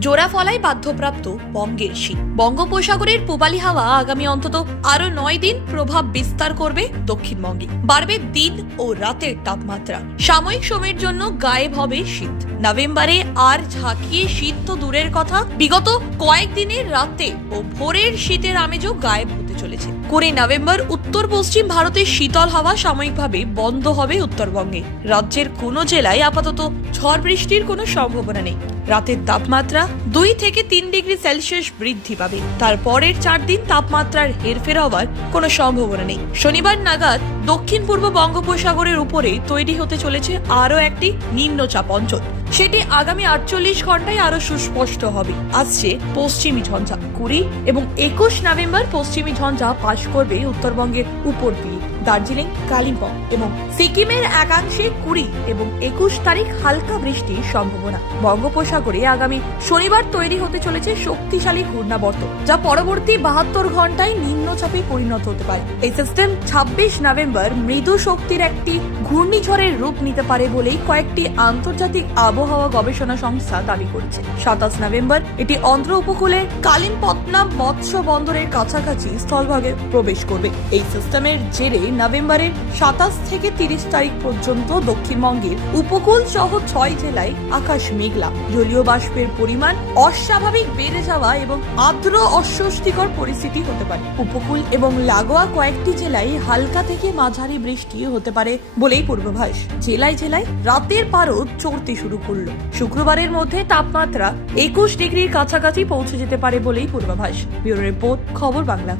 জোড়া ফলায় বাধ্যপ্রাপ্ত বঙ্গের শীত বঙ্গোপসাগরের পূবালি হাওয়া আগামী অন্তত আরও নয় দিন প্রভাব বিস্তার করবে দক্ষিণবঙ্গে। বাড়বে দিন ও রাতের তাপমাত্রা। সাময়িক সময়ের জন্য গায়েব হবে শীত। নভেম্বরে আর ঝাঁকিয়ে শীত তো দূরের কথা। বিগত কয়েকদিনের রাতে ও ভোরের শীতের আমেজও গায়েব হতে চলেছে। কুড়ি নভেম্বর, উত্তর পশ্চিম ভারতের শীতল হাওয়া সাময়িকভাবে বন্ধ হবে উত্তরবঙ্গে। রাজ্যের কোনো জেলায় আপাতত ঝড় বৃষ্টির কোনো সম্ভাবনা নেই। রাতের তাপমাত্রা দুই থেকে তিন ডিগ্রি সেলসিয়াস বৃদ্ধি পাবে। তারপরের চার দিন তাপমাত্রার হেরফের হওয়ার কোনো সম্ভাবনা নেই। শনিবার নাগাদ দক্ষিণ পূর্ব বঙ্গোপসাগরের উপরে তৈরি হতে চলেছে আরও একটি নিম্নচাপ অঞ্চল। সেটি আগামী আটচল্লিশ ঘন্টায় আরও সুস্পষ্ট হবে। আসছে পশ্চিমী ঝঞ্ঝা কুড়ি এবং একুশ নভেম্বর পশ্চিমী ঝঞ্ঝা পাশ করবে উত্তরবঙ্গের উপর দিয়ে। দার্জিলিং, কালিম্পং এবং সিকিমের একাংশে কুড়ি এবং একুশ তারিখ হালকা বৃষ্টির সম্ভাবনা। বঙ্গোপসাগরে আগামী শনিবার তৈরি হতে চলেছে শক্তিশালী ঘূর্ণাবর্ত, যা পরবর্তী বাহাত্তর ঘন্টায় নিম্নচাপে পরিণত হতে পারে। এই সিস্টেম ছাব্বিশ নভেম্বর মৃদু শক্তির একটি ঘূর্ণিঝড়ের রূপ নিতে পারে বলেই কয়েকটি আন্তর্জাতিক আবহাওয়া গবেষণা সংস্থা দাবি করছে। সাতাশ নভেম্বর এটি অন্ধ্র উপকূলে কালিমপত্তনম মৎস্য বন্দরের কাছাকাছি স্থলভাগে প্রবেশ করবে। এই সিস্টেমের জেরে নভেম্বরের সাতাশ থেকে তিরিশ তারিখ পর্যন্ত দক্ষিণবঙ্গের উপকূল সহ ছয় জেলায় আকাশ মেঘলা। জলীয় বাষ্পের পরিমাণ অস্বাভাবিক বেড়ে যাওয়া এবং আর্দ্র অস্বস্তিকর পরিস্থিতি হতে পারে। উপকূল এবং লাগোয়া কয়েকটি জেলায় হালকা থেকে মাঝারি বৃষ্টি হতে পারে বলেই পূর্বাভাস। জেলায় জেলায় রাতের পারদ চড়তে শুরু করল। শুক্রবারের মধ্যে তাপমাত্রা একুশ ডিগ্রির কাছাকাছি পৌঁছে যেতে পারে বলেই পূর্বাভাস। ব্যুরো রিপোর্ট, খবর বাংলা।